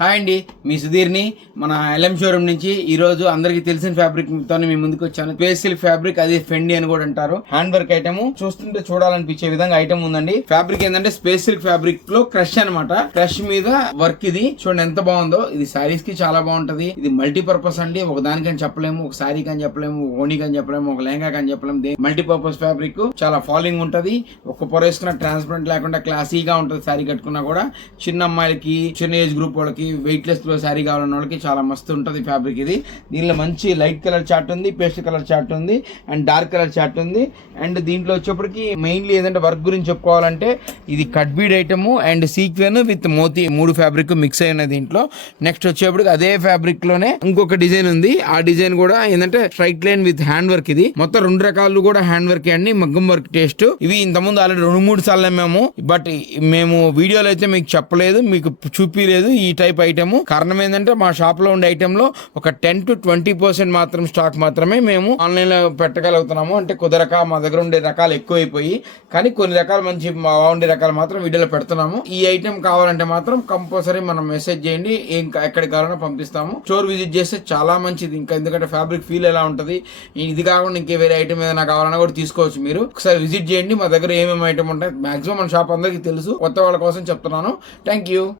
Hi అండి, మీ సుధీర్ని మన LM showroom నుంచి ఈ రోజు అందరికి తెలిసిన ఫ్యాబ్రిక్ తో మీ ముందుకు వచ్చాను. స్పేస్ సిల్క్ ఫ్యాబ్రిక్, అది ఫెండి అని కూడా అంటారు. హ్యాండ్ వర్క్ ఐటమ్, చూస్తుంటే చూడాలనిపించే విధంగా ఐటమ్ ఉందండి. ఫ్యాబ్రిక్ ఏంటంటే స్పేస్ సిల్క్ ఫ్యాబ్రిక్ లో క్రష్ అనమాట. క్రష్ మీద వర్క్ ఇది చూడండి ఎంత బాగుందో. ఇది శారీస్ కి చాలా బాగుంటది. ఇది మల్టీపర్పస్ అండి. ఒక దానికని చెప్పలేము, ఒక శారీ కని చెప్పలేము, ఒక ఓణి కని చెప్పలేము, ఒక లెహంగా కని చెప్పలేము. మల్టీపర్పస్ ఫ్యాబ్రిక్ చాలా ఫాలోయింగ్ ఉంటది. ఒక్క పొర వేసుకున్న ట్రాన్స్పరెంట్ లేకుండా క్లాసీగా ఉంటది. శారీ కట్టుకున్నా కూడా చిన్న అమ్మాయిలకి, చిన్న ఏజ్ గ్రూప్ వాళ్ళకి, వెయిట్ లెస్ లో శారీ కావాలన్న వాళ్ళకి చాలా మస్తు ఉంటుంది ఫ్యాబ్రిక్ ఇది. దీనిలో మంచి లైట్ కలర్ చార్ట్ ఉంది, పేస్ట్ కలర్ చార్ట్ ఉంది, అండ్ డార్క్ కలర్ చార్ట్ ఉంది. అండ్ దీంట్లో వచ్చేప్పటికి మెయిన్లీ ఏదంటే వర్క్ గురించి చెప్పుకోవాలంటే ఇది cut bead item and sequin with మోతీ, మూడు ఫ్యాబ్రిక్ మిక్స్ అయిన దీంట్లో. నెక్స్ట్ వచ్చేప్పటికి అదే ఫ్యాబ్రిక్ లోనే ఇంకొక డిజైన్ ఉంది. ఆ డిజైన్ కూడా ఏంటంటే straight line with hand work. ఇది మొత్తం రెండు రకాలు కూడా హ్యాండ్ వర్క్ అండి, మగ్గం వర్క్ టేస్ట్. ఇవి ఇంతకుముందు ఆల్రెడీ 2-3 సార్లు మేము, బట్ మేము వీడియోలో అయితే మీకు చెప్పలేదు, మీకు చూపించలేదు ఈ టైప్ ఐటమ్. కారణం ఏంటంటే మా షాప్ లో ఉండే ఐటమ్ లో ఒక 10 to 20% మాత్రం స్టాక్ మాత్రమే మేము ఆన్లైన్ లో పెట్టగలుగుతున్నాము. అంటే కుదరక మా దగ్గర ఉండే రకాలు ఎక్కువైపోయి, కానీ కొన్ని రకాలు మంచి బాగుండే రకాలు మాత్రం వీడియోలో పెడుతున్నాము. ఈ ఐటమ్ కావాలంటే మాత్రం కంపల్సరీ మనం మెసేజ్ చేయండి, ఎక్కడికి కావాలన్నా పంపిస్తాము. స్టోర్ విజిట్ చేస్తే చాలా మంచిది. ఇంకా ఎందుకంటే ఫ్యాబ్రిక్ ఫీల్ ఎలా ఉంటది. ఇది కాకుండా ఇంకే వేరే ఐటమ్ ఏదైనా కావాలన్నా కూడా తీసుకోవచ్చు. మీరు ఒకసారి విజిట్ చేయండి. మా దగ్గర ఏమేమి ఐటమ్ ఉంటాయి మాక్సిమం మన షాప్ అందరికీ తెలుసు, కొత్త వాళ్ళ కోసం చెప్తున్నాను. Thank you.